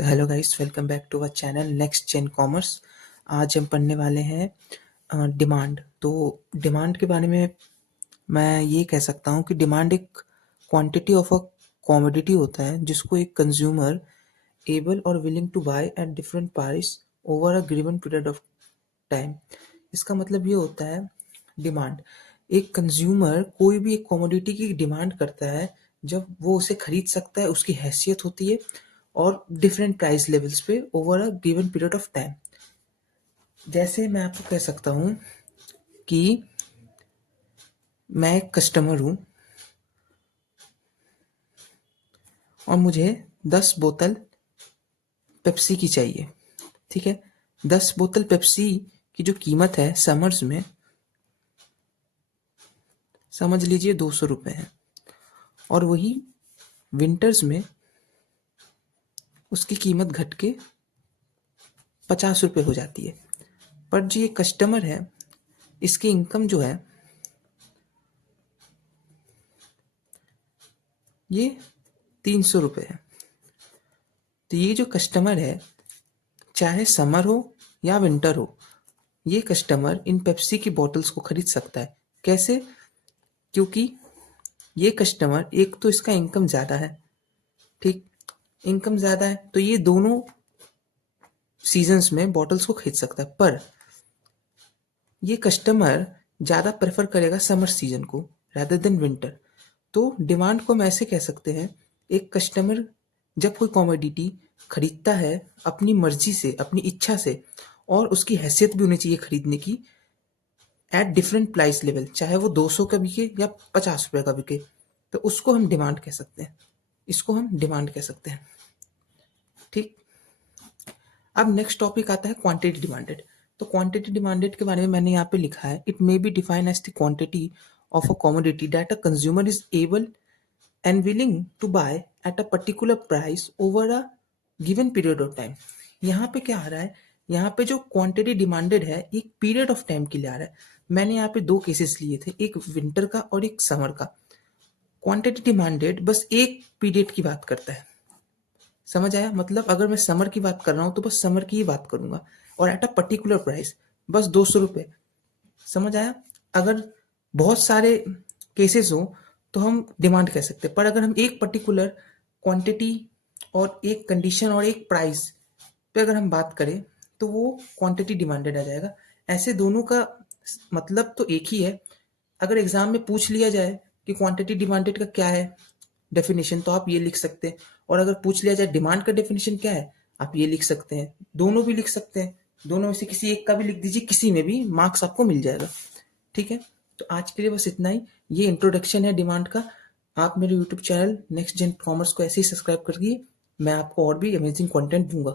तो hello guys, welcome back to our channel next gen commerce. आज हम पढ़ने वाले हैं डिमांड। तो डिमांड के बारे में मैं ये कह सकता हूँ कि डिमांड एक क्वांटिटी ऑफ अ कमोडिटी होता है जिसको एक कंज्यूमर एबल और willing to buy at different price over a given period of time. इसका मतलब ये होता है डिमांड। एक कंज्यूमर कोई भी एक कमोडिटी की डिमांड करता है जब वो उसे खरीद सकता है, उसकी हैसियत होती है और डिफरेंट प्राइस लेवल्स पे over a given period of time. जैसे मैं आपको कह सकता हूँ कि मैं एक कस्टमर हूँ और मुझे 10 बोतल पेप्सी की चाहिए। ठीक है, 10 बोतल पेप्सी की जो कीमत है समर्स में समझ लीजिए 200 रुपये है, और वही विंटर्स में उसकी कीमत घट के 50 रुपये हो जाती है। पर जो ये कस्टमर है, इसकी इनकम जो है ये 300 रुपये है। तो ये जो कस्टमर है, चाहे समर हो या विंटर हो, ये कस्टमर इन पेप्सी की बॉटल्स को खरीद सकता है। कैसे? क्योंकि ये कस्टमर, एक तो इसका इनकम ज़्यादा है, ठीक, इनकम ज़्यादा है तो ये दोनों सीजन्स में बॉटल्स को खरीद सकता है। पर ये कस्टमर ज़्यादा प्रेफर करेगा समर सीजन को रादर देन विंटर। तो डिमांड को हम ऐसे कह सकते हैं, एक कस्टमर जब कोई कमोडिटी खरीदता है अपनी मर्जी से, अपनी इच्छा से, और उसकी हैसियत भी होनी चाहिए खरीदने की एट डिफरेंट प्राइस लेवल, चाहे वो 200 का बिके या 50 रुपये का बिके, तो उसको हम डिमांड कह सकते हैं। इसको हम डिमांड कह सकते हैं। ठीक, अब नेक्स्ट टॉपिक आता है क्वांटिटी डिमांडेड। तो क्वांटिटी डिमांडेड के बारे में मैंने यहाँ पे लिखा है, it may be define as the quantity of a commodity that a consumer is able and willing to buy at a particular price over a given period of time। यहाँ पे क्या आ रहा है, यहाँ पे जो क्वांटिटी डिमांडेड है एक पीरियड ऑफ टाइम के लिए आ रहा है। मैंने यहाँ पे दो केसेस लिए थे, एक विंटर का और एक समर का। क्वांटिटी डिमांडेड बस एक पीरियड की बात करता है, समझ आया? मतलब अगर मैं समर की बात कर रहा हूँ तो बस समर की ही बात करूंगा, और एट अ पर्टिकुलर प्राइस, बस 200 रुपये। समझ आया? अगर बहुत सारे केसेस हो तो हम डिमांड कह सकते हैं, पर अगर हम एक पर्टिकुलर क्वांटिटी और एक कंडीशन और एक प्राइस पे अगर हम बात करें तो वो क्वांटिटी डिमांडेड आ जाएगा। ऐसे दोनों का मतलब तो एक ही है। अगर एग्जाम में पूछ लिया जाए कि क्वांटिटी डिमांडेड का क्या है डेफिनेशन, तो आप ये लिख सकते हैं, और अगर पूछ लिया जाए डिमांड का डेफिनेशन क्या है, आप ये लिख सकते हैं। दोनों भी लिख सकते हैं, दोनों में से किसी एक का भी लिख दीजिए, किसी में भी मार्क्स आपको मिल जाएगा। ठीक है, तो आज के लिए बस इतना ही। ये इंट्रोडक्शन है डिमांड का। आप मेरे YouTube channel next gen commerce को ऐसे ही सब्सक्राइब करिए, मैं आपको और भी अमेजिंग कंटेंट दूंगा।